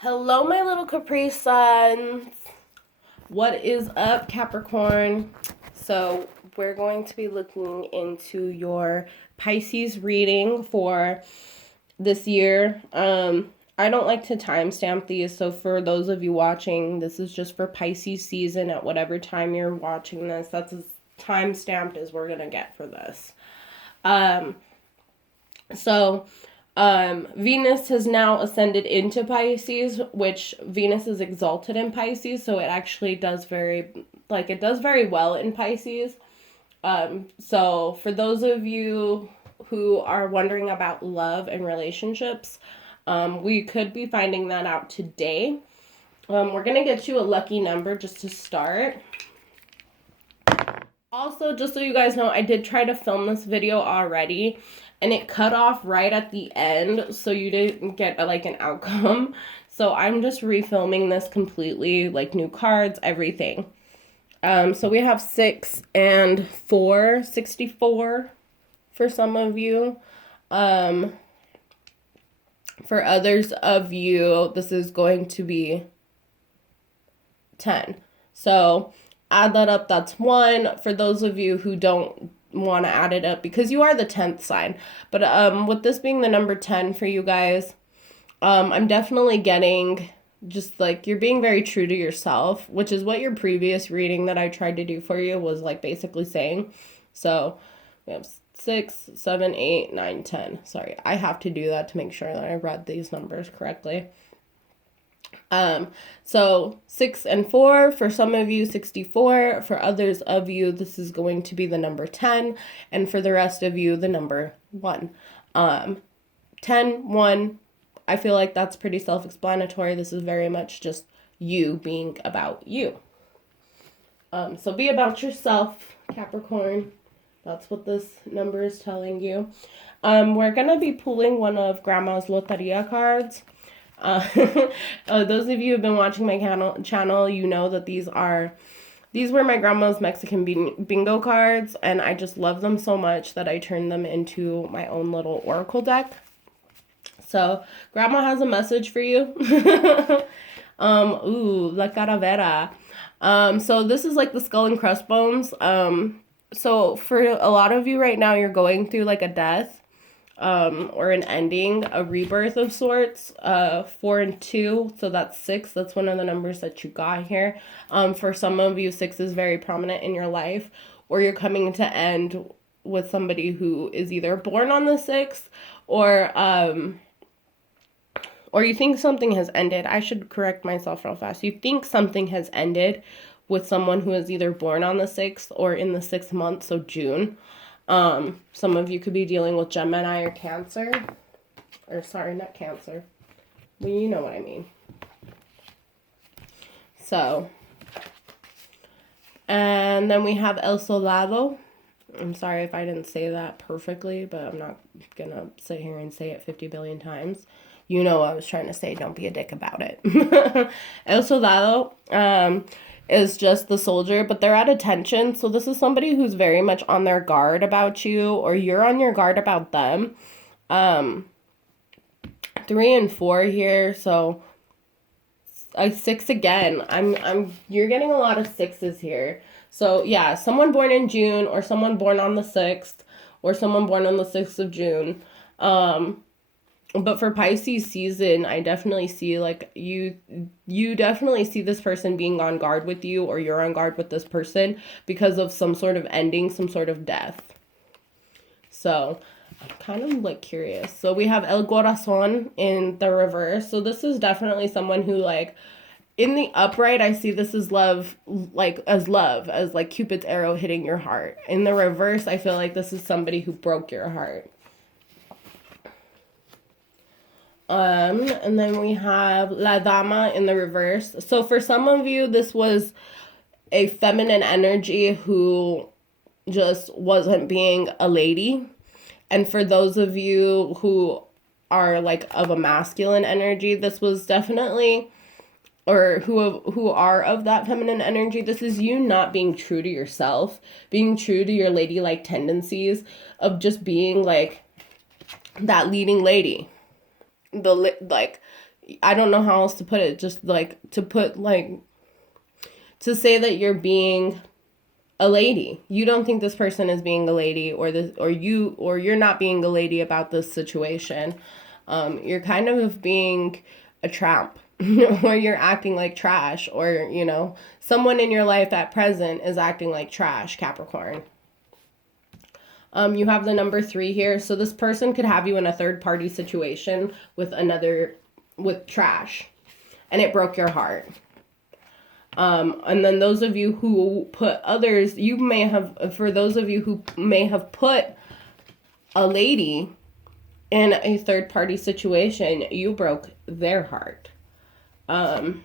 Hello, my little Capri Suns. What is up, Capricorn? So, we're going to be looking into your Pisces reading for this year. I don't like to timestamp these, so for those of you watching, this is just for Pisces season at whatever time you're watching this. That's as time stamped as we're going to get for this. Um, so, Venus has now ascended into Pisces, which Venus is exalted in Pisces, so it actually does it does very well in Pisces. So for those of you who are wondering about love and relationships, we could be finding that out today. We're going to get you a lucky number just to start. Also, just so you guys know, I did try to film this video already, and it cut off right at the end, so you didn't get an outcome. So I'm just refilming this completely, like new cards, everything. So we have 6 and 4, 64 for some of you. For others of you, this is going to be 10. So add that up, that's 1. For those of you who don't want to add it up, because you are the 10th sign. But with this being the number 10 for you guys, I'm definitely getting just you're being very true to yourself, which is what your previous reading that I tried to do for you was basically saying. So we have 6, 7, 8, 9, 10. Sorry, I have to do that to make sure that I read these numbers correctly. So 6 and 4, for some of you, 64. For others of you, this is going to be the number 10. And for the rest of you, the number 1. 10, 1, I feel like that's pretty self-explanatory. This is very much just you being about you. So be about yourself, Capricorn. That's what this number is telling you. We're going to be pulling one of Grandma's Loteria cards. Those of you who have been watching my channel, you know that these were my grandma's Mexican bingo cards, and I just love them so much that I turned them into my own little oracle deck. So Grandma has a message for you. La calavera. So this is like the skull and crossbones. So for a lot of you right now, you're going through like a death. Or an ending, a rebirth of sorts. 4 and 2, so that's 6. That's one of the numbers that you got here. For some of you, 6 is very prominent in your life, or you're coming to end with somebody who is either born on the 6th, or you think something has ended. I should correct myself real fast. You think something has ended with someone who is either born on the 6th or in the 6th month, so June. Some of you could be dealing with Gemini or Cancer. Or sorry, not Cancer. Well, you know what I mean. So, and then we have El Soldado. I'm sorry if I didn't say that perfectly, but I'm not gonna sit here and say it 50 billion times. You know what I was trying to say, don't be a dick about it. El Soldado, is just the soldier, but they're at attention. So this is somebody who's very much on their guard about you, or you're on your guard about them. 3 and 4 here, so 6 again. You're getting a lot of 6s here. So yeah, someone born in June, or someone born on the 6th, or someone born on the 6th of June. But for Pisces season, I definitely see you definitely see this person being on guard with you, or you're on guard with this person because of some sort of ending, some sort of death. So I'm kind of curious. So we have El Corazon in the reverse. So this is definitely someone who in the upright, I see this as love, as Cupid's arrow hitting your heart. In the reverse, I feel like this is somebody who broke your heart. And then we have La Dama in the reverse. So for some of you, this was a feminine energy who just wasn't being a lady. And for those of you who are of a masculine energy, this was definitely, or who are of that feminine energy, this is you not being true to yourself, being true to your ladylike tendencies of just being that leading lady. I don't know how else to put it, just like to put like, to say that you're being a lady. You don't think this person is being a lady, or you're not being a lady about this situation. You're kind of being a tramp, or you're acting like trash, or, you know, someone in your life at present is acting like trash, Capricorn. You have the number 3 here. So this person could have you in a third party situation with trash, and it broke your heart. And then those of you who put others, for those of you who may have put a lady in a third party situation, you broke their heart. And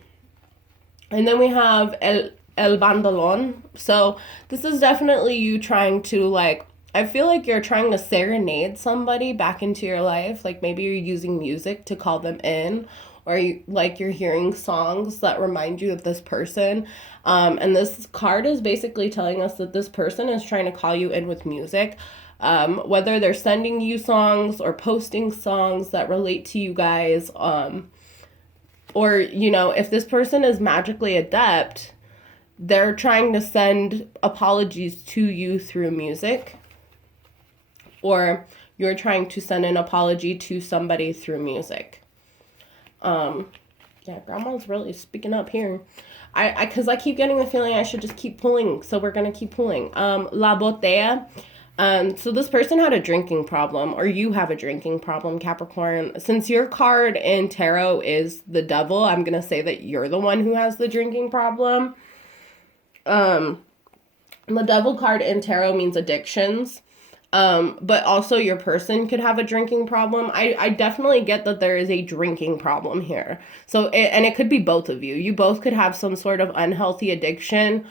then we have El Bandolon. So this is definitely you trying to, like, I feel like you're trying to serenade somebody back into your life. Like maybe you're using music to call them in, or you're hearing songs that remind you of this person. And this card is basically telling us that this person is trying to call you in with music. Whether they're sending you songs or posting songs that relate to you guys. Or, you know, if this person is magically adept, they're trying to send apologies to you through music. Or you're trying to send an apology to somebody through music. Yeah, grandma's really speaking up here. Because I keep getting the feeling I should just keep pulling. So we're going to keep pulling. La Botella. So this person had a drinking problem, or you have a drinking problem, Capricorn. Since your card in tarot is the devil, I'm going to say that you're the one who has the drinking problem. The devil card in tarot means addictions. But also your person could have a drinking problem. I definitely get that there is a drinking problem here. So, it could be both of you. You both could have some sort of unhealthy addiction.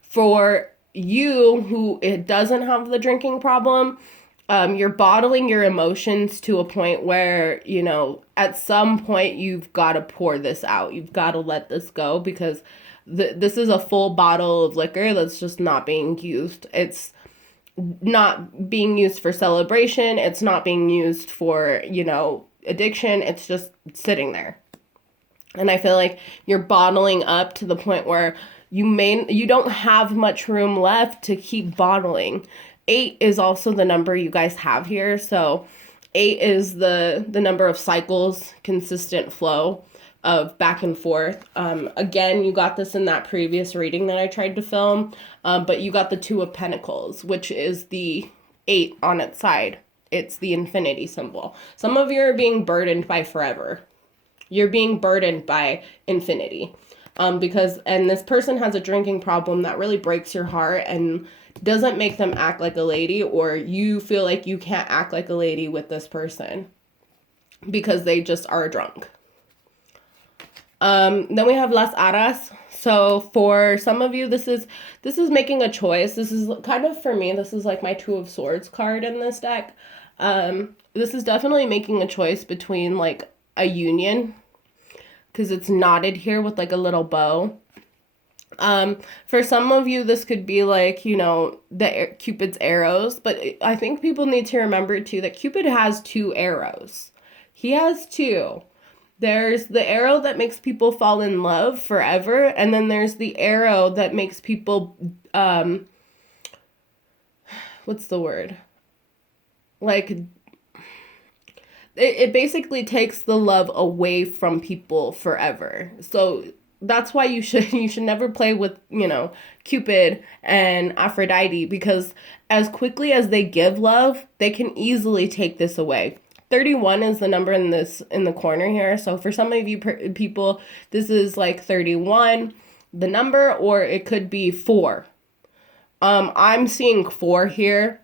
For you, who it doesn't have the drinking problem, you're bottling your emotions to a point where, you know, at some point you've got to pour this out. You've got to let this go, because this is a full bottle of liquor that's just not being used. It's not being used for celebration. It's not being used for, you know, addiction. It's just sitting there. And I feel like you're bottling up to the point where you don't have much room left to keep bottling. 8 is also the number you guys have here. So 8 is the number of cycles, consistent flow of back and forth. Again, you got this in that previous reading that I tried to film, but you got the 2 of Pentacles, which is the 8 on its side. It's the infinity symbol. Some of you are being burdened by forever. You're being burdened by infinity. And this person has a drinking problem that really breaks your heart and doesn't make them act like a lady, or you feel like you can't act like a lady with this person because they just are drunk. Then we have Las Aras. So for some of you, this is making a choice. This is kind of, for me, this is like my 2 of Swords card in this deck. This is definitely making a choice between like a union, because it's knotted here with like a little bow. For some of you, this could be like, you know, Cupid's arrows, but I think people need to remember too that Cupid has 2 arrows. He has 2. There's the arrow that makes people fall in love forever, and then there's the arrow that makes people, what's the word? Like, it basically takes the love away from people forever. So that's why you should never play with, you know, Cupid and Aphrodite, because as quickly as they give love, they can easily take this away. 31 is the number in the corner here. So for some of you people, this is like 31, the number, or it could be 4. I'm seeing 4 here.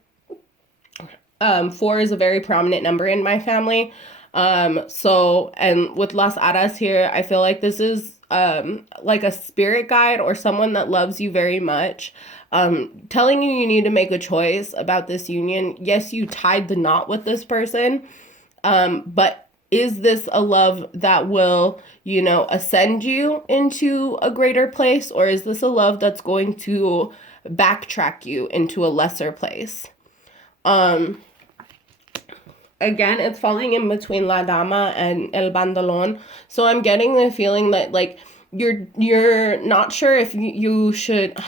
4 is a very prominent number in my family. And with Las Aras here, I feel like this is like a spirit guide or someone that loves you very much, telling you need to make a choice about this union. Yes, you tied the knot with this person. But is this a love that will, you know, ascend you into a greater place? Or is this a love that's going to backtrack you into a lesser place? again, it's falling in between La Dama and El Bandolon. So I'm getting the feeling that like you're not sure if you should.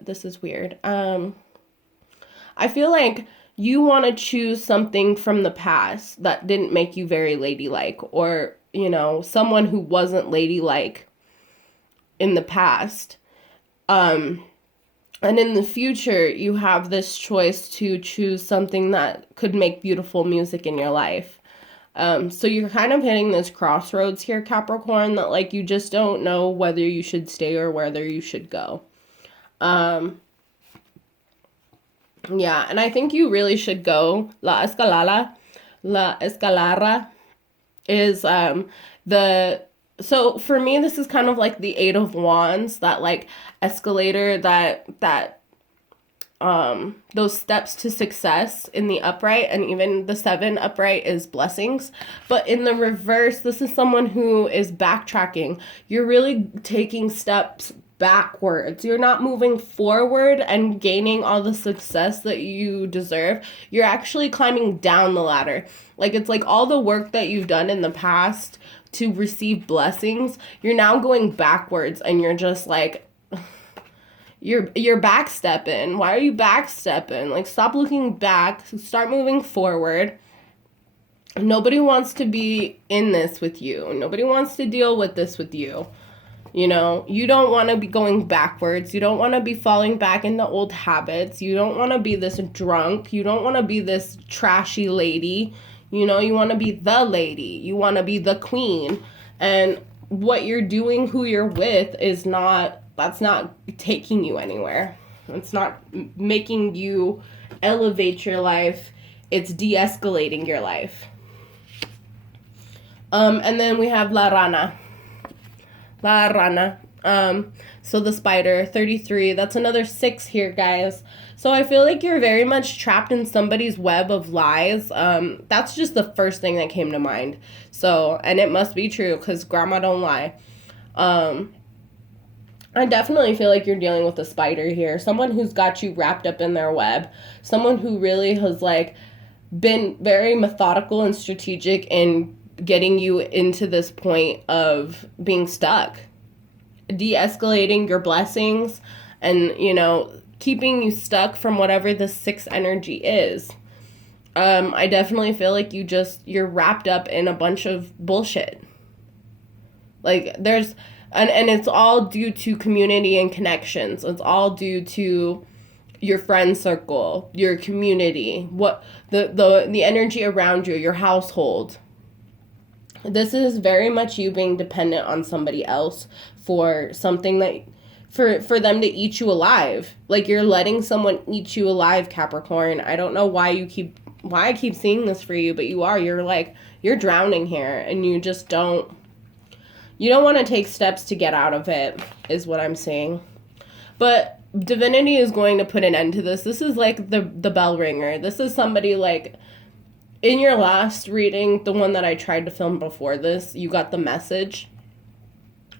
This is weird. I feel like you want to choose something from the past that didn't make you very ladylike, or someone who wasn't ladylike in the past. And in the future, you have this choice to choose something that could make beautiful music in your life. So you're kind of hitting this crossroads here, Capricorn, that like you just don't know whether you should stay or whether you should go. Yeah, and I think you really should go. La Escalera is so for me, this is kind of like the Eight of Wands, that like escalator, that those steps to success in the upright, and even the 7 upright is blessings. But in the reverse, this is someone who is backtracking. You're really taking steps backwards. You're not moving forward and gaining all the success that you deserve. You're actually climbing down the ladder. Like, it's like all the work that you've done in the past to receive blessings, you're now going backwards, and you're just like, you're backstepping. Why are you backstepping? Like, stop looking back, start moving forward. Nobody wants to be in this with you. Nobody wants to deal with this with you. You don't want to be going backwards. You don't want to be falling back into old habits. You don't want to be this drunk. You don't want to be this trashy lady. You want to be the lady. You want to be the queen. And what you're doing, who you're with, that's not taking you anywhere. It's not making you elevate your life. It's de-escalating your life. And then we have La Rana. So the spider, 33. That's another 6 here, guys. So I feel like you're very much trapped in somebody's web of lies. That's just the first thing that came to mind. So, and it must be true, because grandma don't lie. I definitely feel like you're dealing with a spider here. Someone who's got you wrapped up in their web. Someone who really has like been very methodical and strategic in getting you into this point of being stuck. De-escalating your blessings and, keeping you stuck from whatever the 6 energy is. I definitely feel like you're wrapped up in a bunch of bullshit. Like, there's, and it's all due to community and connections. It's all due to your friend circle, your community, what the energy around you, your household. This is very much you being dependent on somebody else for something that, for them to eat you alive. Like, you're letting someone eat you alive, Capricorn. I don't know why I keep seeing this for you, but you're drowning here, and you don't want to take steps to get out of it, is what I'm saying. But divinity is going to put an end to this. This is like the bell ringer. This is somebody like, in your last reading, the one that I tried to film before this, you got the message.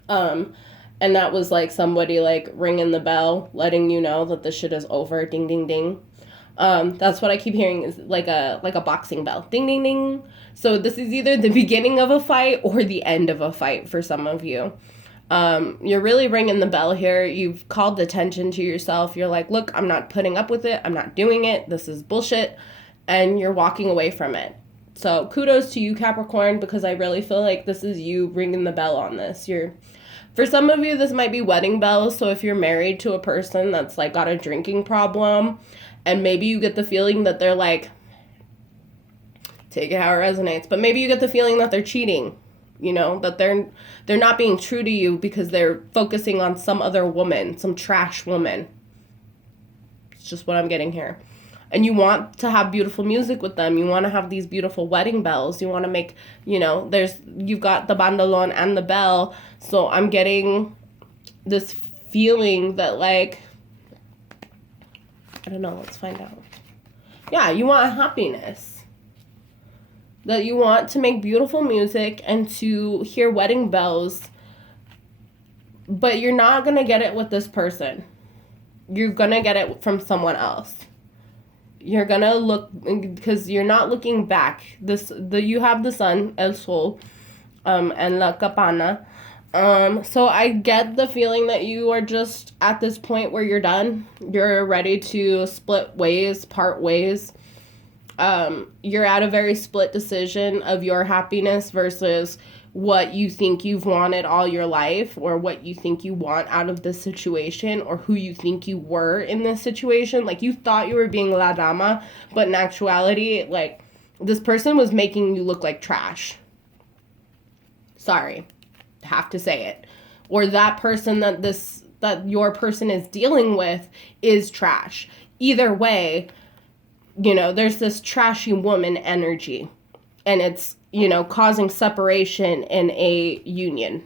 And that was like somebody like ringing the bell, letting you know that this shit is over. Ding, ding, ding. That's what I keep hearing, is like a boxing bell. Ding, ding, ding. So this is either the beginning of a fight or the end of a fight for some of you. You're really ringing the bell here. You've called attention to yourself. You're like, look, I'm not putting up with it. I'm not doing it. This is bullshit. And you're walking away from it. So kudos to you, Capricorn, because I really feel like this is you ringing the bell on this. For some of you, this might be wedding bells. So if you're married to a person that's like got a drinking problem, and maybe you get the feeling that they're like, take it how it resonates, but maybe you get the feeling that they're cheating, that they're not being true to you because they're focusing on some other woman, some trash woman. It's just what I'm getting here. And you want to have beautiful music with them. You want to have these beautiful wedding bells. You want to make, you've got the bandolon and the bell. So I'm getting this feeling that like, I don't know, let's find out. Yeah, you want happiness. That you want to make beautiful music and to hear wedding bells. But you're not going to get it with this person. You're going to get it from someone else. You're gonna look, because you're not looking back. You have the sun, el sol, and la capana. So I get the feeling that you are just at this point where you're done. You're ready to split ways, part ways. You're at a very split decision of your happiness versus what you think you've wanted all your life, or what you think you want out of this situation, or who you think you were in this situation. Like, you thought you were being la dama, but in actuality, like, this person was making you look like trash. Sorry, have to say it. Or that person that your person is dealing with is trash. Either way, there's this trashy woman energy, and it's, causing separation in a union.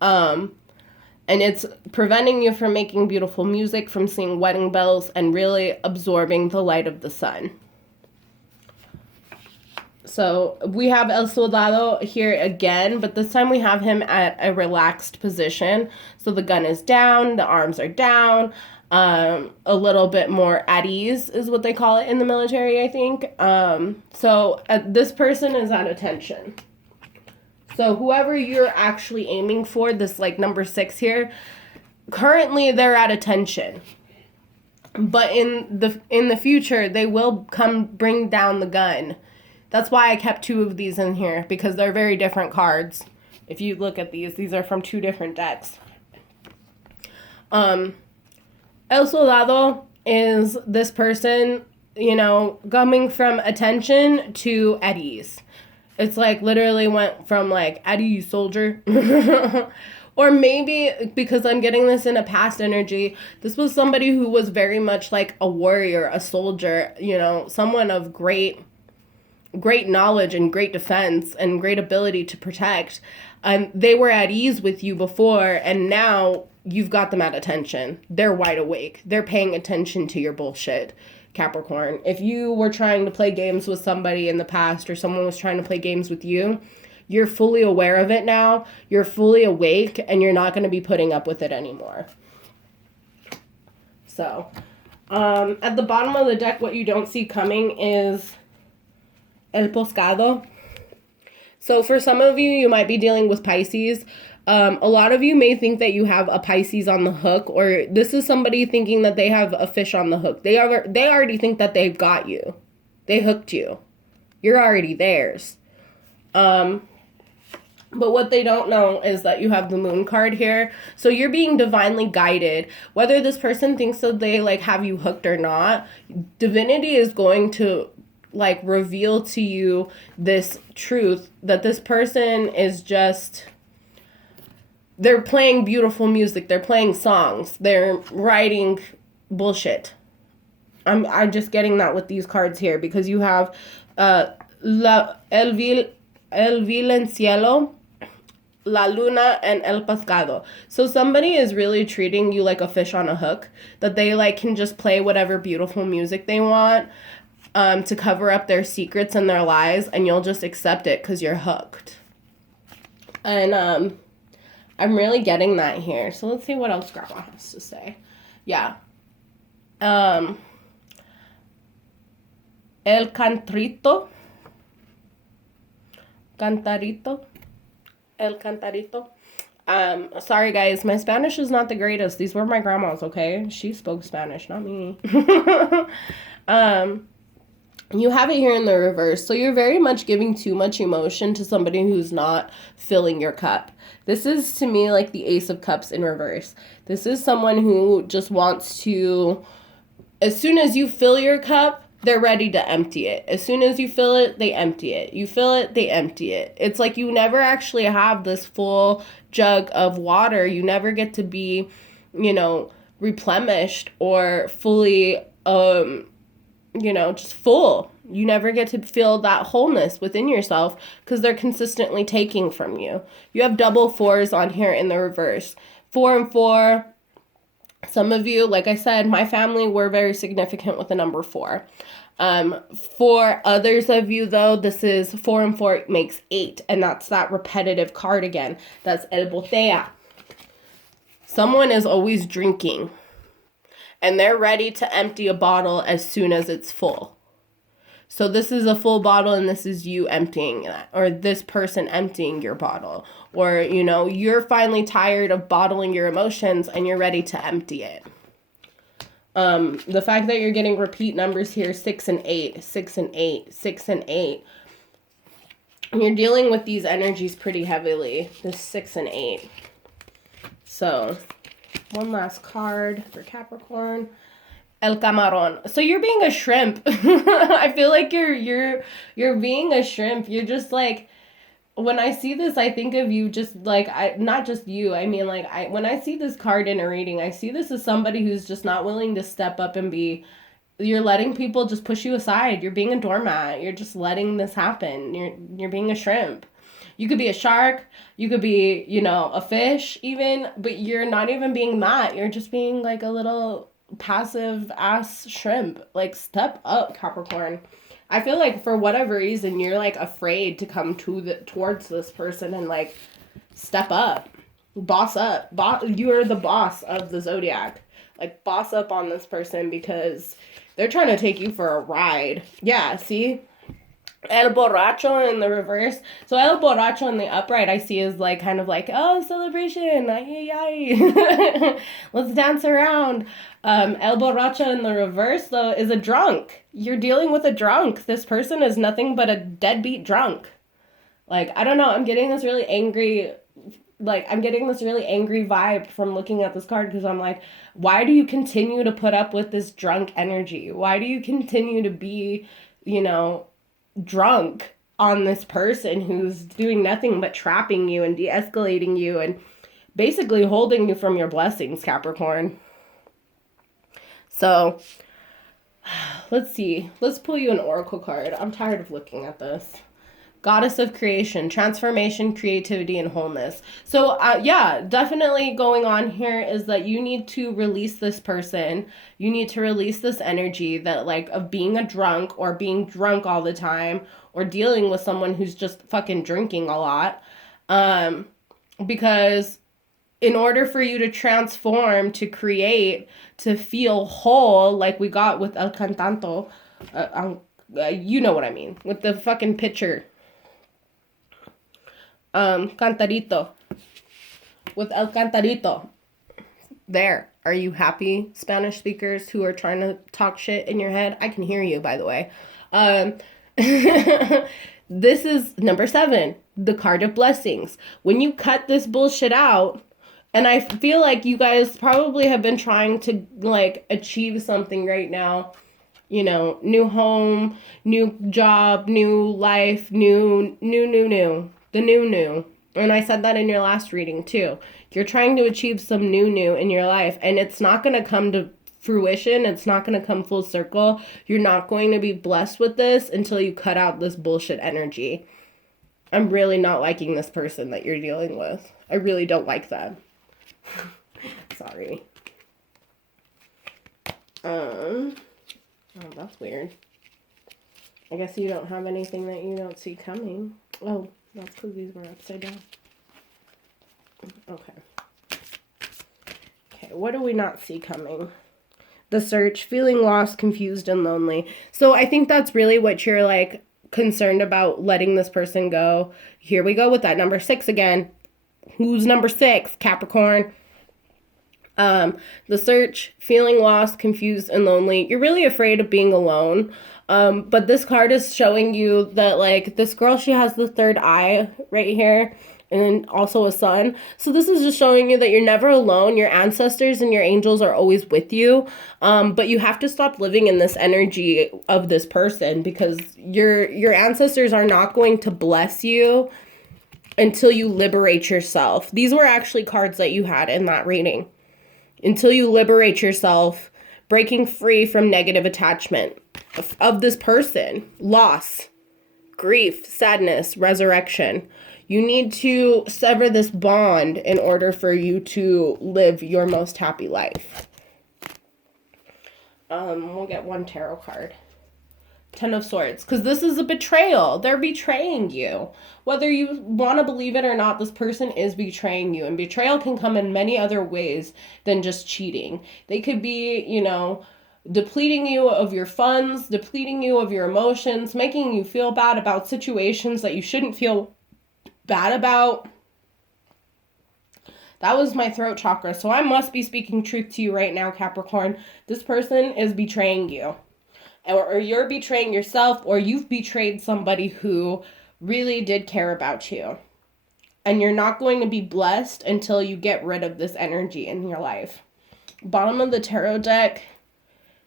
And it's preventing you from making beautiful music, from seeing wedding bells, and really absorbing the light of the sun. So we have El Soldado here again, but this time we have him at a relaxed position. So the gun is down, the arms are down, a little bit more at ease is what they call it in the military, I think. So this person is at attention. So whoever you're actually aiming for, this like number 6 here, currently they're at attention. But in the future, they will come bring down the gun. That's why I kept 2 of these in here, because they're very different cards. If you look at these are from 2 different decks. El Soldado is this person, coming from attention to at ease. It's like literally went from like at ease soldier. Or maybe, because I'm getting this in a past energy, this was somebody who was very much like a warrior, a soldier, someone of great knowledge and great defense and great ability to protect. They were at ease with you before, and now you've got them at attention. They're wide awake. They're paying attention to your bullshit, Capricorn. If you were trying to play games with somebody in the past, or someone was trying to play games with you, you're fully aware of it now. You're fully awake, and you're not going to be putting up with it anymore. So, at the bottom of the deck, what you don't see coming is El Pescado. So for some of you, you might be dealing with Pisces. A lot of you may think that you have a Pisces on the hook, or this is somebody thinking that they have a fish on the hook. They already think that they've got you. They hooked you. You're already theirs. But what they don't know is that you have the moon card here. So you're being divinely guided. Whether this person thinks that they like have you hooked or not, divinity is going to like reveal to you this truth that this person is just, they're playing beautiful music, they're playing songs, they're writing bullshit. I'm just getting that with these cards here, because you have El Vil en Cielo, La Luna, and El Pescado. So somebody is really treating you like a fish on a hook, that they like can just play whatever beautiful music they want, to cover up their secrets and their lies, and you'll just accept it because you're hooked. And I'm really getting that here. So let's see what else Grandma has to say. Yeah. El Cantarito. El Cantarito. Sorry guys, my Spanish is not the greatest. These were my grandma's, okay? She spoke Spanish, not me. You have it here in the reverse. So you're very much giving too much emotion to somebody who's not filling your cup. This is, to me, like the Ace of Cups in reverse. This is someone who just wants to, as soon as you fill your cup, they're ready to empty it. As soon as you fill it, they empty it. You fill it, they empty it. It's like you never actually have this full jug of water. You never get to be, replenished or fully, just full. You never get to feel that wholeness within yourself because they're consistently taking from you. You have double 4s on here in the reverse. 4 and 4. Some of you, like I said, my family, were very significant with the number 4. For others of you, though, this is 4 and 4 makes 8. And that's that repetitive card again. That's El Botella. Someone is always drinking. and they're ready to empty a bottle as soon as it's full. So this is a full bottle and this is you emptying that, or this person emptying your bottle, or, you know, you're finally tired of bottling your emotions and you're ready to empty it. The fact that you're getting repeat numbers here, 6 and 8, 6 and 8, 6 and 8. You're dealing with these energies pretty heavily, this 6 and 8. So, one last card for Capricorn. El Camarón. So you're being a shrimp. I feel like you're being a shrimp. You're just like, when I see this, I think of you just like, not just you. I mean, like, when I see this card in a reading, I see this as somebody who's just not willing to step up and be, you're letting people just push you aside. You're being a doormat. You're just letting this happen. You're being a shrimp. You could be a shark. You could be, you know, a fish even, but you're not even being that. You're just being like a little passive ass shrimp. Like, step up, Capricorn. I feel like for whatever reason you're like afraid to come towards this person and like step up, boss up. You're the boss of the zodiac. Like, boss up on this person because they're trying to take you for a ride. Yeah, see? El borracho in the reverse. So el borracho in the upright I see is like kind of like, oh, celebration. Ay, ay, ay. Let's dance around. El borracho in the reverse though is a drunk. You're dealing with a drunk. This person is nothing but a deadbeat drunk. Like, I don't know. I'm getting this really angry vibe from looking at this card because I'm like, why do you continue to put up with this drunk energy? Why do you continue to be, you know, drunk on this person who's doing nothing but trapping you and de-escalating you and basically holding you from your blessings, Capricorn? So, let's see. Let's pull you an oracle card. I'm tired of looking at this. Goddess of creation, transformation, creativity, and wholeness. So, yeah, definitely going on here is that you need to release this person. You need to release this energy that, like, of being a drunk or being drunk all the time or dealing with someone who's just fucking drinking a lot. Because in order for you to transform, to create, to feel whole, like we got with El Cantanto, you know what I mean, with the fucking picture. Cantarito. With El Cantarito. There. Are you happy, Spanish speakers who are trying to talk shit in your head? I can hear you, by the way. This is number 7, the card of blessings. When you cut this bullshit out, and I feel like you guys probably have been trying to, like, achieve something right now. You know, new home, new job, new life, new. The new. And I said that in your last reading too. You're trying to achieve some new in your life, and it's not going to come to fruition. It's not going to come full circle. You're not going to be blessed with this until you cut out this bullshit energy. I'm really not liking this person that you're dealing with. I really don't like that. Sorry. Oh, that's weird. I guess you don't have anything that you don't see coming. Oh, that's because these were upside down. Okay. Okay, what do we not see coming? The search, feeling lost, confused, and lonely. So I think that's really what you're, like, concerned about, letting this person go. Here we go with that number 6 again. Who's number 6? Capricorn. The search, feeling lost, confused, and lonely. You're really afraid of being alone. But this card is showing you that, like, this girl, she has the third eye right here, and then also a sun. So this is just showing you that you're never alone. Your ancestors and your angels are always with you. But you have to stop living in this energy of this person, because your ancestors are not going to bless you until you liberate yourself. These were actually cards that you had in that reading. Until you liberate yourself, breaking free from negative attachment of this person, loss, grief, sadness, resurrection. You need to sever this bond in order for you to live your most happy life. We'll get one tarot card Ten of Swords. Because this is a betrayal. They're betraying you. Whether you want to believe it or not, this person is betraying you. And betrayal can come in many other ways than just cheating. They could be, you know, depleting you of your funds, depleting you of your emotions, making you feel bad about situations that you shouldn't feel bad about. That was my throat chakra. So I must be speaking truth to you right now, Capricorn. This person is betraying you. Or you're betraying yourself, or you've betrayed somebody who really did care about you. And you're not going to be blessed until you get rid of this energy in your life. Bottom of the tarot deck,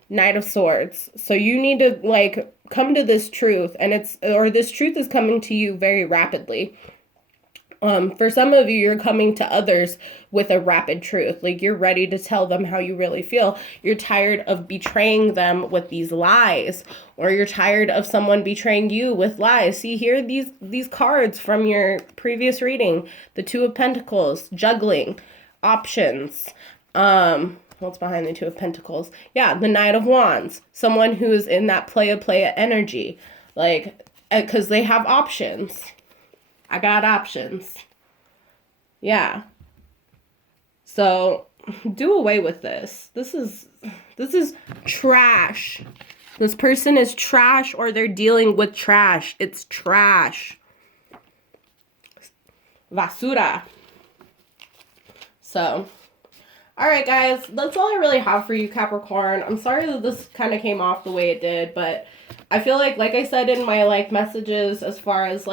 Knight of Swords. So you need to like come to this truth, and this truth is coming to you very rapidly. For some of you, you're coming to others with a rapid truth. Like, you're ready to tell them how you really feel. You're tired of betraying them with these lies, or you're tired of someone betraying you with lies. See here, these cards from your previous reading, the Two of Pentacles, juggling, options. What's behind the Two of Pentacles? Yeah, the Knight of Wands, someone who is in that playa energy, like, because they have options. I got options. Yeah. So do away with this. This is trash. This person is trash, or they're dealing with trash. It's trash. Basura. So, all right, guys. That's all I really have for you, Capricorn. I'm sorry that this kind of came off the way it did, but I feel like I said in my messages, as far as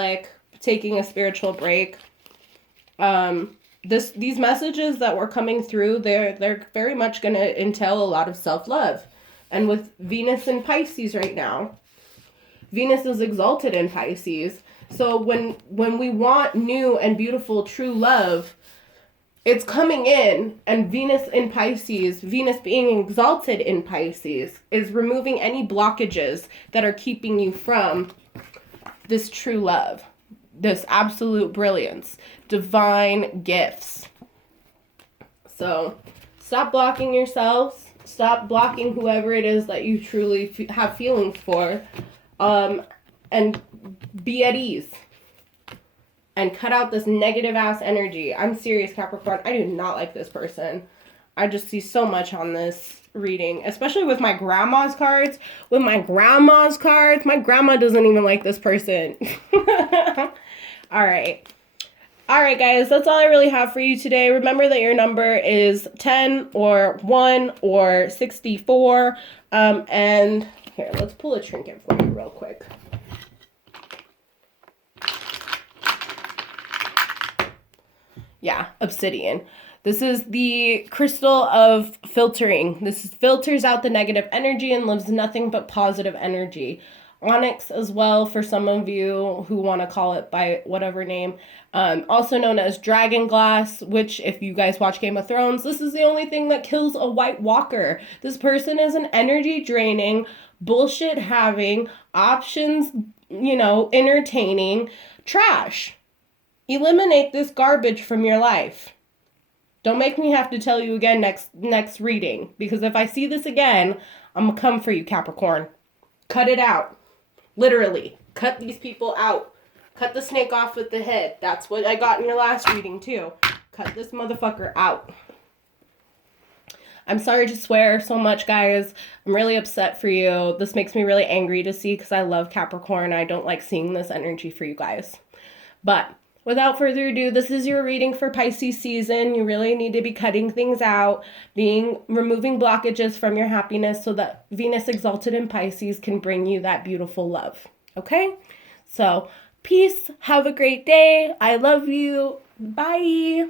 taking a spiritual break, these messages that were coming through, they're very much going to entail a lot of self-love. And with Venus in Pisces right now, Venus is exalted in Pisces. So when we want new and beautiful true love, it's coming in, and Venus in Pisces, Venus being exalted in Pisces, is removing any blockages that are keeping you from this true love. This absolute brilliance, divine gifts. So stop blocking yourselves. Stop blocking whoever it is that you truly have feelings for. And be at ease. And cut out this negative ass energy. I'm serious, Capricorn. I do not like this person. I just see so much on this reading, especially with my grandma's cards. My grandma doesn't even like this person. All right, guys, that's all I really have for you today. Remember that your number is 10 or 1 or 64. And here, let's pull a trinket for you real quick. Yeah, obsidian. This is the crystal of filtering. This filters out the negative energy and lives nothing but positive energy. Onyx as well, for some of you who want to call it by whatever name. Also known as dragon glass, which, if you guys watch Game of Thrones, this is the only thing that kills a White Walker. This person is an energy draining, bullshit having, options, entertaining trash. Eliminate this garbage from your life. Don't make me have to tell you again next reading, because if I see this again, I'm gonna come for you, Capricorn. Cut it out. Literally, cut these people out. Cut the snake off with the head. That's what I got in your last reading, too. Cut this motherfucker out. I'm sorry to swear so much, guys. I'm really upset for you. This makes me really angry to see, because I love Capricorn. I don't like seeing this energy for you guys. But without further ado, this is your reading for Pisces season. You really need to be cutting things out, removing blockages from your happiness, so that Venus exalted in Pisces can bring you that beautiful love. Okay? So, peace. Have a great day. I love you. Bye.